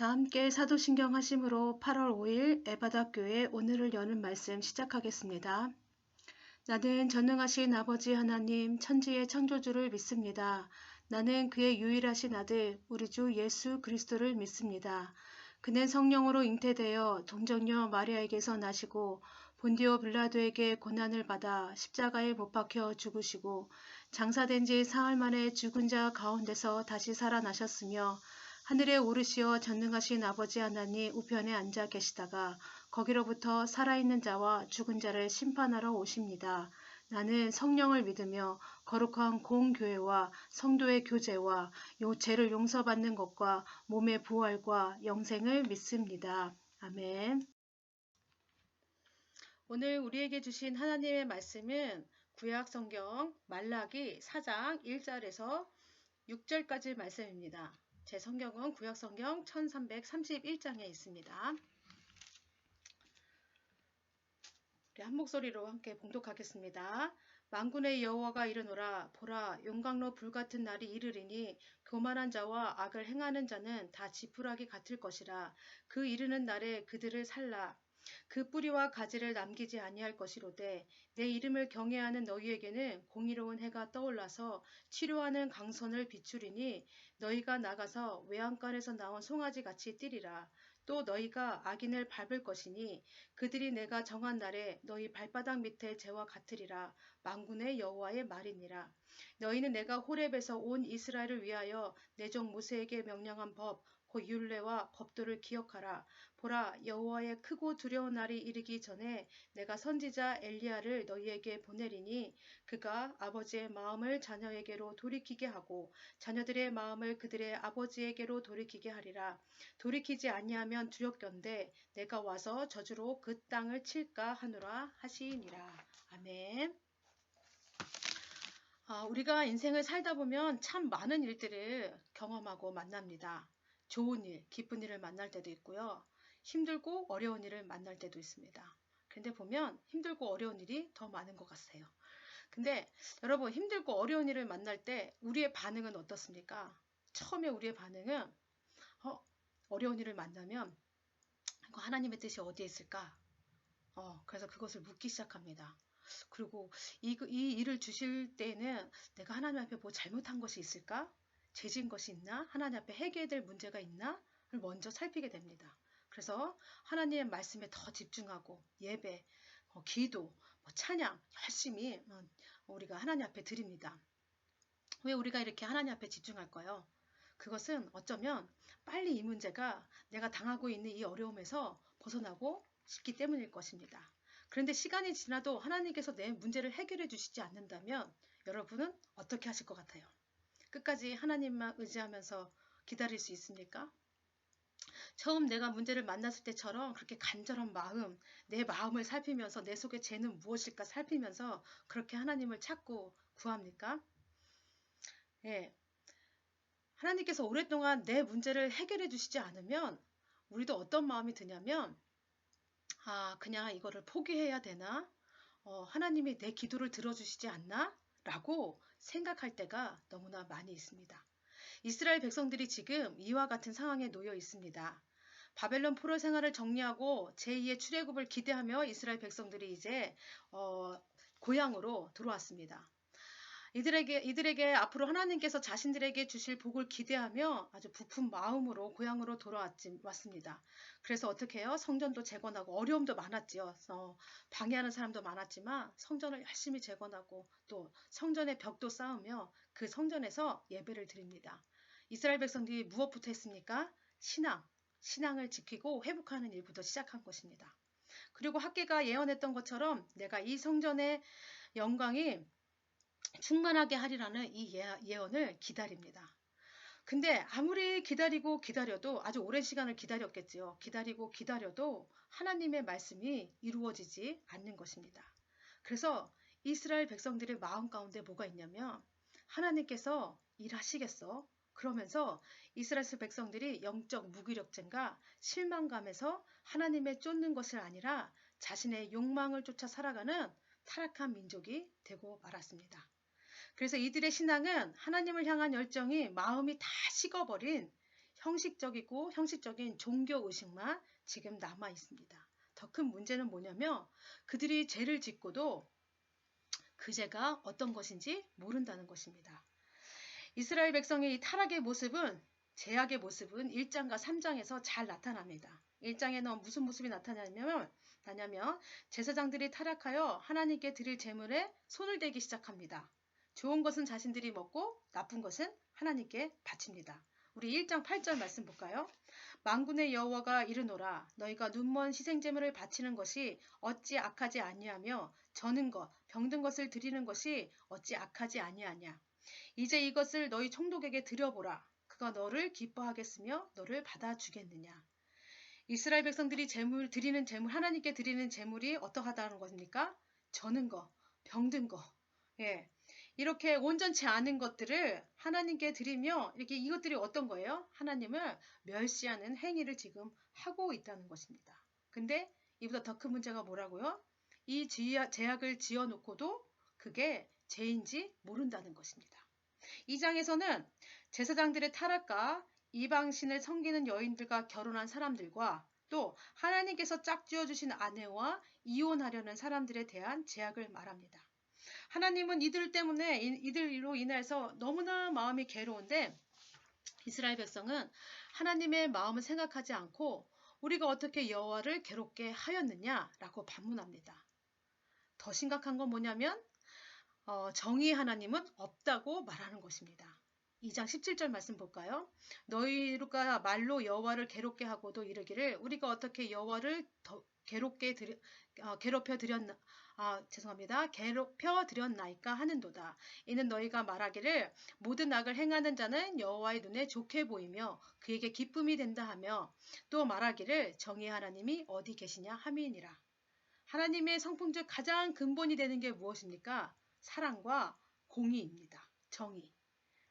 다 함께 사도신경 하심으로 8월 5일 에바다교회 오늘을 여는 말씀 시작하겠습니다. 나는 전능하신 아버지 하나님 천지의 창조주를 믿습니다. 나는 그의 유일하신 아들 우리 주 예수 그리스도를 믿습니다. 그는 성령으로 잉태되어 동정녀 마리아에게서 나시고 본디오 빌라도에게 고난을 받아 십자가에 못 박혀 죽으시고 장사된 지 사흘 만에 죽은 자 가운데서 다시 살아나셨으며 하늘에 오르시어 전능하신 아버지 하나님 우편에 앉아 계시다가 거기로부터 살아있는 자와 죽은 자를 심판하러 오십니다. 나는 성령을 믿으며 거룩한 공교회와 성도의 교제와 죄를 용서받는 것과 몸의 부활과 영생을 믿습니다. 아멘. 오늘 우리에게 주신 하나님의 말씀은 구약 성경 말라기 4장 1절에서 6절까지 말씀입니다. 제 성경은 구약 성경 1331장에 있습니다. 우리 한 목소리로 함께 봉독하겠습니다. 만군의 여호와가 이르노라 보라 용광로 불같은 날이 이르리니 교만한 자와 악을 행하는 자는 다 지푸라기 같을 것이라. 그 이르는 날에 그들을 살라. 그 뿌리와 가지를 남기지 아니할 것이로되 내 이름을 경외하는 너희에게는 공의로운 해가 떠올라서 치료하는 강선을 비추리니 너희가 나가서 외양간에서 나온 송아지같이 뛰리라. 또 너희가 악인을 밟을 것이니 그들이 내가 정한 날에 너희 발바닥 밑에 재와 같으리라. 만군의 여호와의 말이니라. 너희는 내가 호렙에서 온 이스라엘을 위하여 내 종 모세에게 명령한 법 곧 율례와 법도를 기억하라. 보라 여호와의 크고 두려운 날이 이르기 전에 내가 선지자 엘리야를 너희에게 보내리니 그가 아버지의 마음을 자녀에게로 돌이키게 하고 자녀들의 마음을 그들의 아버지에게로 돌이키게 하리라. 돌이키지 아니하면 두렵건대 내가 와서 저주로 그 땅을 칠까 하노라 하시니라. 아멘. 우리가 인생을 살다 보면 참 많은 일들을 경험하고 만납니다. 좋은 일, 기쁜 일을 만날 때도 있고요. 힘들고 어려운 일을 만날 때도 있습니다. 그런데 보면 힘들고 어려운 일이 더 많은 것 같아요. 근데 여러분 힘들고 어려운 일을 만날 때 우리의 반응은 어떻습니까? 처음에 우리의 반응은 어려운 일을 만나면 하나님의 뜻이 어디에 있을까? 그래서 그것을 묻기 시작합니다. 그리고 이 일을 주실 때에는 내가 하나님 앞에 뭐 잘못한 것이 있을까? 죄진 것이 있나? 하나님 앞에 해결해야 될 문제가 있나? 를 먼저 살피게 됩니다. 그래서 하나님의 말씀에 더 집중하고 예배, 기도, 찬양 열심히 우리가 하나님 앞에 드립니다. 왜 우리가 이렇게 하나님 앞에 집중할까요? 그것은 어쩌면 빨리 이 문제가 내가 당하고 있는 이 어려움에서 벗어나고 싶기 때문일 것입니다. 그런데 시간이 지나도 하나님께서 내 문제를 해결해 주시지 않는다면 여러분은 어떻게 하실 것 같아요? 끝까지 하나님만 의지하면서 기다릴 수 있습니까? 처음 내가 문제를 만났을 때처럼 그렇게 간절한 마음, 내 마음을 살피면서 내 속에 죄는 무엇일까 살피면서 그렇게 하나님을 찾고 구합니까? 예. 하나님께서 오랫동안 내 문제를 해결해 주시지 않으면 우리도 어떤 마음이 드냐면 그냥 이거를 포기해야 되나? 하나님이 내 기도를 들어주시지 않나? 라고 생각할 때가 너무나 많이 있습니다. 이스라엘 백성들이 지금 이와 같은 상황에 놓여 있습니다. 바벨론 포로 생활을 정리하고 제2의 출애굽을 기대하며 이스라엘 백성들이 이제 고향으로 들어왔습니다. 이들에게 앞으로 하나님께서 자신들에게 주실 복을 기대하며 아주 부푼 마음으로 고향으로 돌아왔습니다. 그래서 어떻게 해요? 성전도 재건하고 어려움도 많았지요. 방해하는 사람도 많았지만 성전을 열심히 재건하고 또 성전의 벽도 쌓으며 그 성전에서 예배를 드립니다. 이스라엘 백성들이 무엇부터 했습니까? 신앙을 지키고 회복하는 일부터 시작한 것입니다. 그리고 학개가 예언했던 것처럼 내가 이 성전의 영광이 충만하게 하리라는 이 예언을 기다립니다. 근데 아무리 기다려도 아주 오랜 시간을 기다렸겠지요. 기다려도 하나님의 말씀이 이루어지지 않는 것입니다. 그래서 이스라엘 백성들의 마음 가운데 뭐가 있냐면 하나님께서 일하시겠어? 그러면서 이스라엘 백성들이 영적 무기력증과 실망감에서 하나님을 쫓는 것이 아니라 자신의 욕망을 쫓아 살아가는 타락한 민족이 되고 말았습니다. 그래서 이들의 신앙은 하나님을 향한 열정이 마음이 다 식어버린 형식적이고 형식적인 종교 의식만 지금 남아 있습니다. 더 큰 문제는 뭐냐면 그들이 죄를 짓고도 그 죄가 어떤 것인지 모른다는 것입니다. 이스라엘 백성의 이 타락의 모습은 죄악의 모습은 1장과 3장에서 잘 나타납니다. 1장에는 무슨 모습이 나타나냐면 제사장들이 타락하여 하나님께 드릴 제물에 손을 대기 시작합니다. 좋은 것은 자신들이 먹고 나쁜 것은 하나님께 바칩니다. 우리 1장 8절 말씀 볼까요? 만군의 여호와가 이르노라 너희가 눈먼 희생제물을 바치는 것이 어찌 악하지 아니하며 저는 것 병든 것을 드리는 것이 어찌 악하지 아니하냐. 이제 이것을 너희 총독에게 드려보라. 그가 너를 기뻐하겠으며 너를 받아주겠느냐. 이스라엘 백성들이 드리는 제물, 하나님께 드리는 제물이 어떠하다는 것입니까? 저는 것, 병든 것. 예. 이렇게 온전치 않은 것들을 하나님께 드리며 이렇게 이것들이 어떤 거예요? 하나님을 멸시하는 행위를 지금 하고 있다는 것입니다. 근데 이보다 더 큰 문제가 뭐라고요? 이 제약을 지어놓고도 그게 죄인지 모른다는 것입니다. 2장에서는 제사장들의 타락과 이방신을 섬기는 여인들과 결혼한 사람들과 또 하나님께서 짝지어 주신 아내와 이혼하려는 사람들에 대한 제약을 말합니다. 하나님은 이들로 인해서 너무나 마음이 괴로운데 이스라엘 백성은 하나님의 마음을 생각하지 않고 우리가 어떻게 여호와를 괴롭게 하였느냐라고 반문합니다. 더 심각한 건 뭐냐면 정의 하나님은 없다고 말하는 것입니다. 2장 17절 말씀 볼까요? 너희가 말로 여호와를 괴롭게 하고도 이르기를 우리가 어떻게 여호와를 괴롭혀 드렸나이까 하는도다. 이는 너희가 말하기를 모든 악을 행하는 자는 여호와의 눈에 좋게 보이며 그에게 기쁨이 된다 하며 또 말하기를 정의 하나님이 어디 계시냐 함이니라. 하나님의 성품 중 가장 근본이 되는 게 무엇입니까? 사랑과 공의입니다. 정의.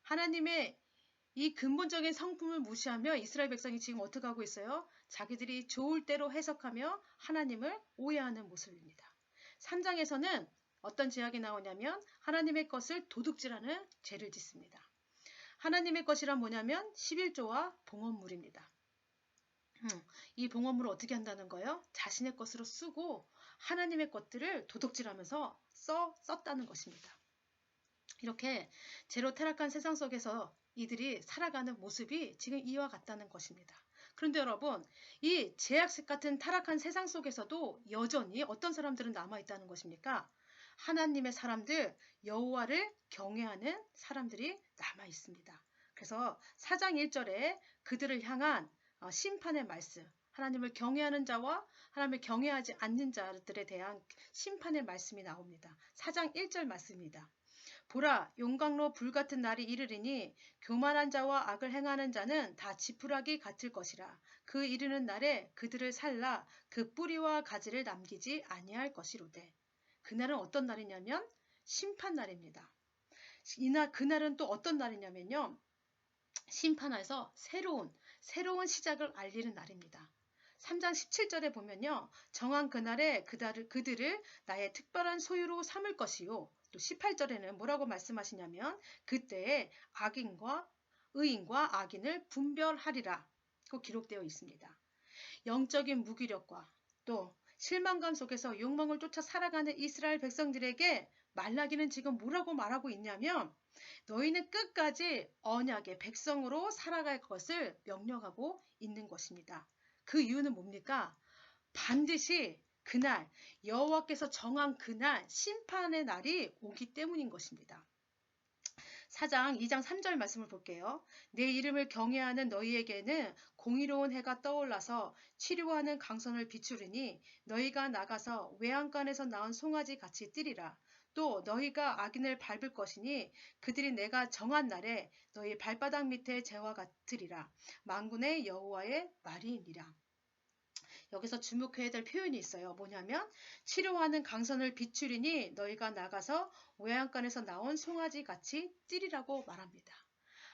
하나님의 이 근본적인 성품을 무시하며 이스라엘 백성이 지금 어떻게 하고 있어요? 자기들이 좋을 대로 해석하며 하나님을 오해하는 모습입니다. 3장에서는 어떤 제약이 나오냐면 하나님의 것을 도둑질하는 죄를 짓습니다. 하나님의 것이란 뭐냐면 11조와 봉헌물입니다. 이 봉헌물을 어떻게 한다는 거예요? 자신의 것으로 쓰고 하나님의 것들을 도둑질하면서 썼다는 것입니다. 이렇게 죄로 타락한 세상 속에서 이들이 살아가는 모습이 지금 이와 같다는 것입니다. 그런데 여러분, 이 죄악 같은 타락한 세상 속에서도 여전히 어떤 사람들은 남아있다는 것입니까? 하나님의 사람들, 여호와를 경외하는 사람들이 남아있습니다. 그래서 4장 1절에 그들을 향한 심판의 말씀, 하나님을 경외하는 자와 하나님을 경외하지 않는 자들에 대한 심판의 말씀이 나옵니다. 4장 1절 말씀입니다. 보라 용광로 불같은 날이 이르리니 교만한 자와 악을 행하는 자는 다 지푸라기 같을 것이라. 그 이르는 날에 그들을 살라 그 뿌리와 가지를 남기지 아니할 것이로되. 그날은 어떤 날이냐면 심판날입니다. 그날은 또 어떤 날이냐면요. 심판에서 새로운 시작을 알리는 날입니다. 3장 17절에 보면요. 정한 그날에 그들을 나의 특별한 소유로 삼을 것이요. 또 18절에는 뭐라고 말씀하시냐면 그때에 의인과 악인을 분별하리라. 고 기록되어 있습니다. 영적인 무기력과 또 실망감 속에서 욕망을 쫓아 살아가는 이스라엘 백성들에게 말라기는 지금 뭐라고 말하고 있냐면 너희는 끝까지 언약의 백성으로 살아갈 것을 명령하고 있는 것입니다. 그 이유는 뭡니까? 반드시 그날 여호와께서 정한 그날 심판의 날이 오기 때문인 것입니다. 4장 2장 3절 말씀을 볼게요. 내 이름을 경외하는 너희에게는 공의로운 해가 떠올라서 치료하는 강선을 비추르니 너희가 나가서 외양간에서 나온 송아지 같이 뛰리라. 또 너희가 악인을 밟을 것이니 그들이 내가 정한 날에 너희 발바닥 밑에 재와 같으리라. 만군의 여호와의 말이니라. 여기서 주목해야 될 표현이 있어요. 뭐냐면 치료하는 강선을 비추리니 너희가 나가서 외양간에서 나온 송아지 같이 뛰리라고 말합니다.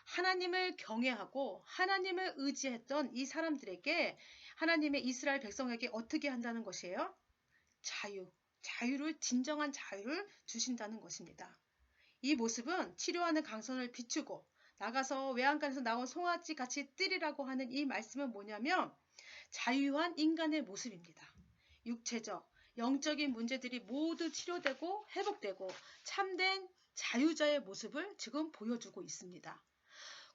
하나님을 경외하고 하나님을 의지했던 이 사람들에게 하나님의 이스라엘 백성에게 어떻게 한다는 것이에요? 진정한 자유를 주신다는 것입니다. 이 모습은 치료하는 강선을 비추고 나가서 외양간에서 나온 송아지 같이 뜰이라고 하는 이 말씀은 뭐냐면 자유한 인간의 모습입니다. 육체적, 영적인 문제들이 모두 치료되고 회복되고 참된 자유자의 모습을 지금 보여주고 있습니다.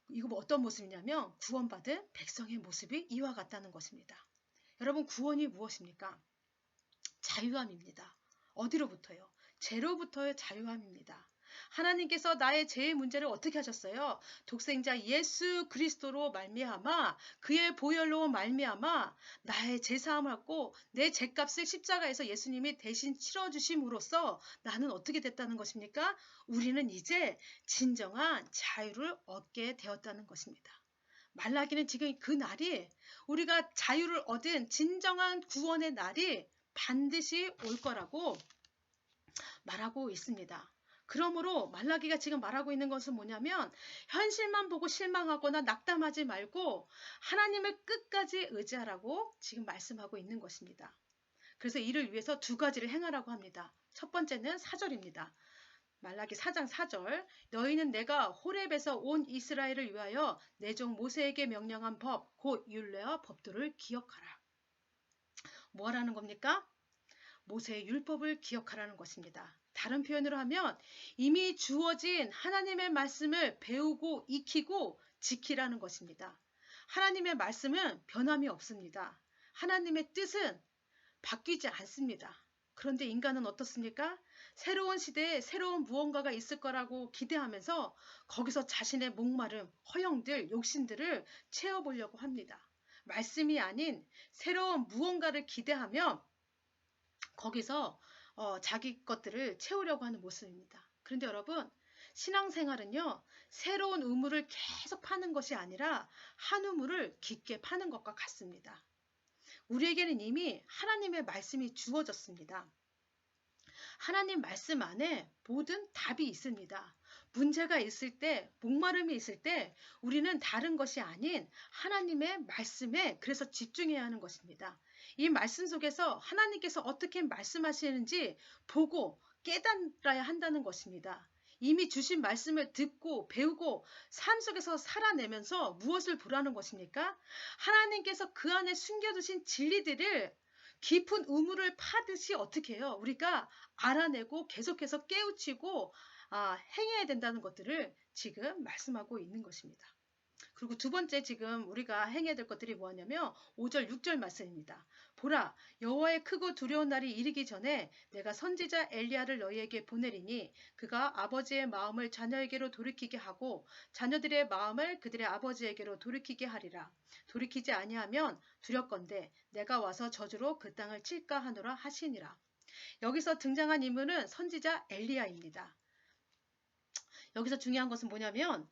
이거 뭐 어떤 모습이냐면 구원받은 백성의 모습이 이와 같다는 것입니다. 여러분, 구원이 무엇입니까? 자유함입니다. 어디로부터요? 죄로부터의 자유함입니다. 하나님께서 나의 죄의 문제를 어떻게 하셨어요? 독생자 예수 그리스도로 말미암아 그의 보혈로 말미암아 나의 죄 사함을 받고 내 죄값을 십자가에서 예수님이 대신 치러주심으로써 나는 어떻게 됐다는 것입니까? 우리는 이제 진정한 자유를 얻게 되었다는 것입니다. 말라기는 지금 그 날이 우리가 자유를 얻은 진정한 구원의 날이 반드시 올 거라고 말하고 있습니다. 그러므로 말라기가 지금 말하고 있는 것은 뭐냐면 현실만 보고 실망하거나 낙담하지 말고 하나님을 끝까지 의지하라고 지금 말씀하고 있는 것입니다. 그래서 이를 위해서 두 가지를 행하라고 합니다. 첫 번째는 4절입니다. 말라기 4장 4절 너희는 내가 호렙에서 온 이스라엘을 위하여 내 종 모세에게 명령한 법 곧 율례와 법도를 기억하라. 뭐 하라는 겁니까? 모세의 율법을 기억하라는 것입니다. 다른 표현으로 하면 이미 주어진 하나님의 말씀을 배우고 익히고 지키라는 것입니다. 하나님의 말씀은 변함이 없습니다. 하나님의 뜻은 바뀌지 않습니다. 그런데 인간은 어떻습니까? 새로운 시대에 새로운 무언가가 있을 거라고 기대하면서 거기서 자신의 목마름, 허영들, 욕심들을 채워보려고 합니다. 말씀이 아닌 새로운 무언가를 기대하며 거기서 자기 것들을 채우려고 하는 모습입니다. 그런데 여러분, 신앙생활은요, 새로운 우물을 계속 파는 것이 아니라 한 우물을 깊게 파는 것과 같습니다. 우리에게는 이미 하나님의 말씀이 주어졌습니다. 하나님 말씀 안에 모든 답이 있습니다. 문제가 있을 때, 목마름이 있을 때 우리는 다른 것이 아닌 하나님의 말씀에 그래서 집중해야 하는 것입니다. 이 말씀 속에서 하나님께서 어떻게 말씀하시는지 보고 깨달아야 한다는 것입니다. 이미 주신 말씀을 듣고 배우고 삶 속에서 살아내면서 무엇을 보라는 것입니까? 하나님께서 그 안에 숨겨두신 진리들을 깊은 우물을 파듯이 어떻게 해요? 우리가 알아내고 계속해서 깨우치고 행해야 된다는 것들을 지금 말씀하고 있는 것입니다. 그리고 두 번째 지금 우리가 행해야 될 것들이 뭐냐면 5절 6절 말씀입니다. 보라 여호와의 크고 두려운 날이 이르기 전에 내가 선지자 엘리야를 너희에게 보내리니 그가 아버지의 마음을 자녀에게로 돌이키게 하고 자녀들의 마음을 그들의 아버지에게로 돌이키게 하리라. 돌이키지 아니하면 두렵건대 내가 와서 저주로 그 땅을 칠까 하노라 하시니라. 여기서 등장한 인물은 선지자 엘리야입니다. 여기서 중요한 것은 뭐냐면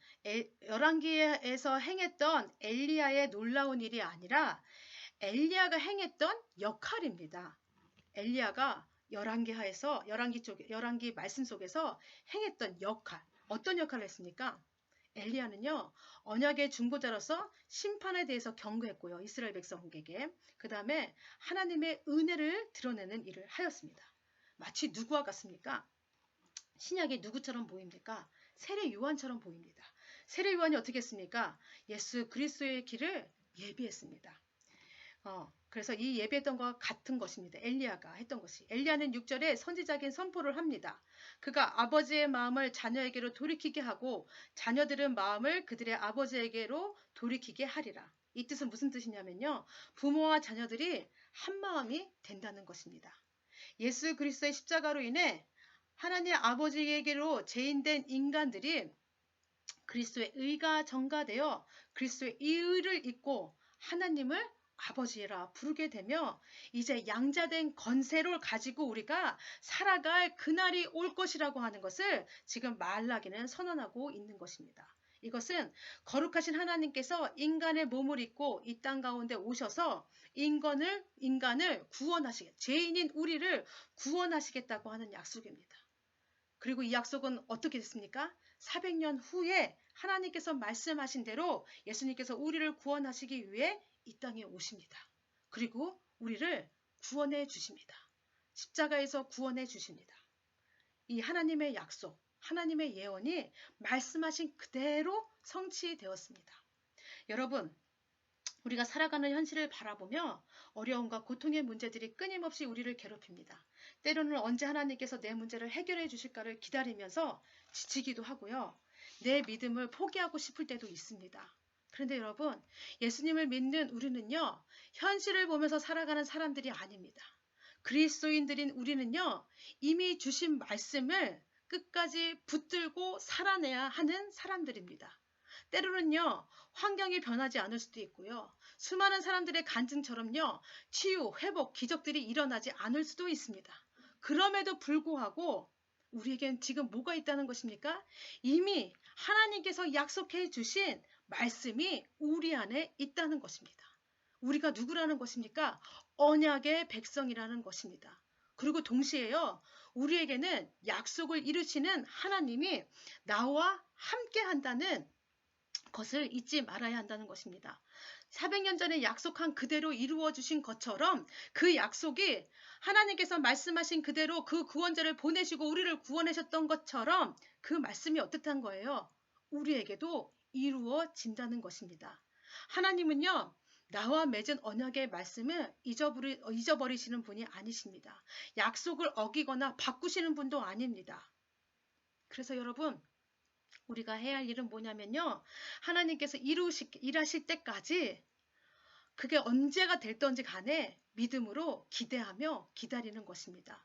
열왕기에서 행했던 엘리야의 놀라운 일이 아니라 엘리야가 행했던 역할입니다. 엘리야가 열왕기 말씀 속에서 행했던 역할, 어떤 역할을 했습니까? 엘리야는요, 언약의 중보자로서 심판에 대해서 경고했고요, 이스라엘 백성에게. 그 다음에 하나님의 은혜를 드러내는 일을 하였습니다. 마치 누구와 같습니까? 신약의 누구처럼 보입니까? 세례 요한처럼 보입니다. 세례 요한이 어떻게 했습니까? 예수 그리스도의 길을 예비했습니다. 그래서 이 예배했던 것과 같은 것입니다. 엘리야가 했던 것이. 엘리야는 6절에 선지자적인 선포를 합니다. 그가 아버지의 마음을 자녀에게로 돌이키게 하고 자녀들은 마음을 그들의 아버지에게로 돌이키게 하리라. 이 뜻은 무슨 뜻이냐면요. 부모와 자녀들이 한 마음이 된다는 것입니다. 예수 그리스도의 십자가로 인해 하나님 아버지에게로 재인된 인간들이 그리스도의 의가 전가되어 그리스도의 의를 입고 하나님을 아버지라 부르게 되며 이제 양자된 권세를 가지고 우리가 살아갈 그날이 올 것이라고 하는 것을 지금 말라기는 선언하고 있는 것입니다. 이것은 거룩하신 하나님께서 인간의 몸을 입고 이 땅 가운데 오셔서 인간을 죄인인 우리를 구원하시겠다고 하는 약속입니다. 그리고 이 약속은 어떻게 됐습니까? 400년 후에 하나님께서 말씀하신 대로 예수님께서 우리를 구원하시기 위해 이 땅에 오십니다. 그리고 우리를 구원해 주십니다. 십자가에서 구원해 주십니다. 이 하나님의 약속, 하나님의 예언이 말씀하신 그대로 성취되었습니다. 여러분, 우리가 살아가는 현실을 바라보며 어려움과 고통의 문제들이 끊임없이 우리를 괴롭힙니다. 때로는 언제 하나님께서 내 문제를 해결해 주실까를 기다리면서 지치기도 하고요. 내 믿음을 포기하고 싶을 때도 있습니다. 그런데 여러분, 예수님을 믿는 우리는요, 현실을 보면서 살아가는 사람들이 아닙니다. 그리스도인들인 우리는요, 이미 주신 말씀을 끝까지 붙들고 살아내야 하는 사람들입니다. 때로는요, 환경이 변하지 않을 수도 있고요. 수많은 사람들의 간증처럼요, 치유, 회복, 기적들이 일어나지 않을 수도 있습니다. 그럼에도 불구하고 우리에겐 지금 뭐가 있다는 것입니까? 이미 하나님께서 약속해 주신 말씀이 우리 안에 있다는 것입니다. 우리가 누구라는 것입니까? 언약의 백성이라는 것입니다. 그리고 동시에요, 우리에게는 약속을 이루시는 하나님이 나와 함께 한다는 것을 잊지 말아야 한다는 것입니다. 400년 전에 약속한 그대로 이루어 주신 것처럼 그 약속이 하나님께서 말씀하신 그대로 그 구원자를 보내시고 우리를 구원하셨던 것처럼 그 말씀이 어떻단 거예요? 우리에게도 이루어진다는 것입니다. 하나님은요, 나와 맺은 언약의 말씀을 잊어버리시는 분이 아니십니다. 약속을 어기거나 바꾸시는 분도 아닙니다. 그래서 여러분, 우리가 해야 할 일은 뭐냐면요, 하나님께서 일하실 때까지 그게 언제가 될던지 간에 믿음으로 기대하며 기다리는 것입니다.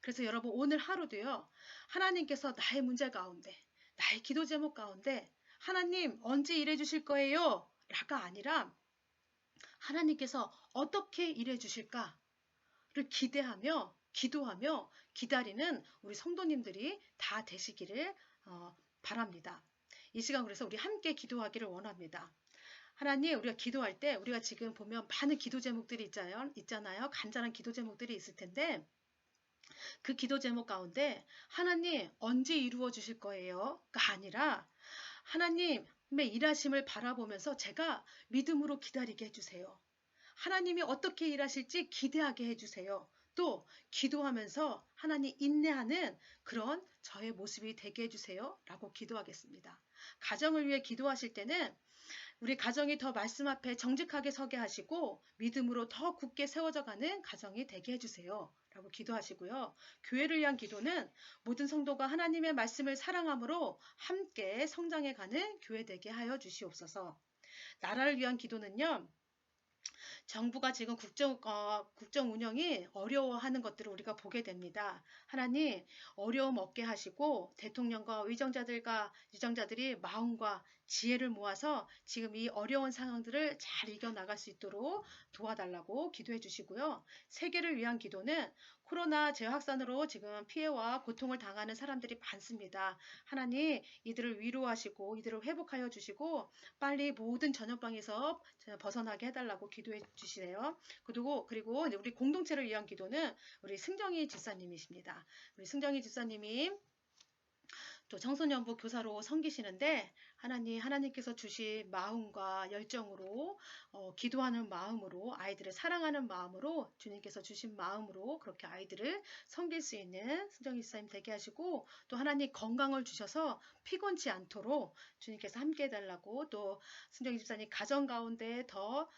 그래서 여러분, 오늘 하루도요, 하나님께서 나의 문제 가운데, 나의 기도 제목 가운데 하나님 언제 일해 주실 거예요? 라가 아니라 하나님께서 어떻게 일해 주실까를 기대하며 기도하며 기다리는 우리 성도님들이 다 되시기를 바랍니다. 이 시간 그래서 우리 함께 기도하기를 원합니다. 하나님, 우리가 기도할 때 우리가 지금 보면 많은 기도 제목들이 있잖아요. 간절한 기도 제목들이 있을 텐데 그 기도 제목 가운데 하나님 언제 이루어 주실 거예요?가 아니라 하나님의 일하심을 바라보면서 제가 믿음으로 기다리게 해주세요. 하나님이 어떻게 일하실지 기대하게 해주세요. 또 기도하면서 하나님 인내하는 그런 저의 모습이 되게 해주세요. 라고 기도하겠습니다. 가정을 위해 기도하실 때는 우리 가정이 더 말씀 앞에 정직하게 서게 하시고 믿음으로 더 굳게 세워져 가는 가정이 되게 해주세요. 라고 기도하시고요. 교회를 위한 기도는 모든 성도가 하나님의 말씀을 사랑함으로 함께 성장해가는 교회 되게 하여 주시옵소서. 나라를 위한 기도는요, 정부가 지금 국정 운영이 어려워하는 것들을 우리가 보게 됩니다. 하나님, 어려움 없게 하시고 대통령과 위정자들이 마음과 지혜를 모아서 지금 이 어려운 상황들을 잘 이겨나갈 수 있도록 도와달라고 기도해 주시고요. 세계를 위한 기도는 코로나 재확산으로 지금 피해와 고통을 당하는 사람들이 많습니다. 하나님, 이들을 위로하시고 이들을 회복하여 주시고 빨리 모든 전염병에서 벗어나게 해달라고 기도해 주시네요. 그리고 우리 공동체를 위한 기도는 우리 승정희 집사님이십니다. 우리 승정희 집사님이 또 청소년부 교사로 섬기시는데 하나님께서 주신 마음과 열정으로 기도하는 마음으로 아이들을 사랑하는 마음으로 주님께서 주신 마음으로 그렇게 아이들을 섬길 수 있는 승정희 집사님 되게 하시고 또 하나님 건강을 주셔서 피곤치 않도록 주님께서 함께 해달라고 또 승정희 집사님 가정 가운데 더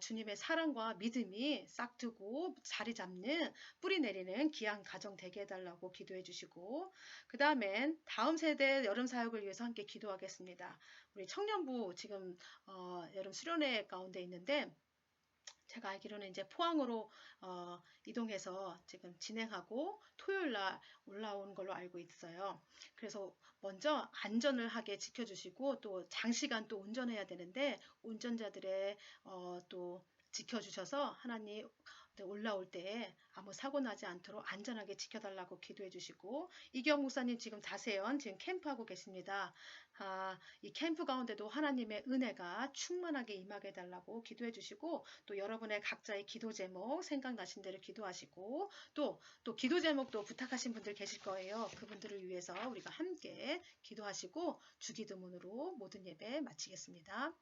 주님의 사랑과 믿음이 싹트고 자리 잡는 뿌리 내리는 귀한 가정 되게 해달라고 기도해 주시고 그 다음엔 다음 세대 여름 사역을 위해서 함께 기도하겠습니다. 우리 청년부 지금 여름 수련회 가운데 있는데 제가 알기로는 이제 포항으로 이동해서 지금 진행하고 토요일 날 올라온 걸로 알고 있어요. 그래서 먼저 안전을 하게 지켜주시고 또 장시간 또 운전해야 되는데 운전자들의 또 지켜주셔서 하나님 올라올 때에 아무 사고 나지 않도록 안전하게 지켜달라고 기도해 주시고 이경 목사님 지금 다세연 지금 캠프하고 계십니다. 이 캠프 가운데도 하나님의 은혜가 충만하게 임하게 해달라고 기도해 주시고 또 여러분의 각자의 기도 제목 생각나신 대로 기도하시고 또 기도 제목도 부탁하신 분들 계실 거예요. 그분들을 위해서 우리가 함께 기도하시고 주기도문으로 모든 예배 마치겠습니다.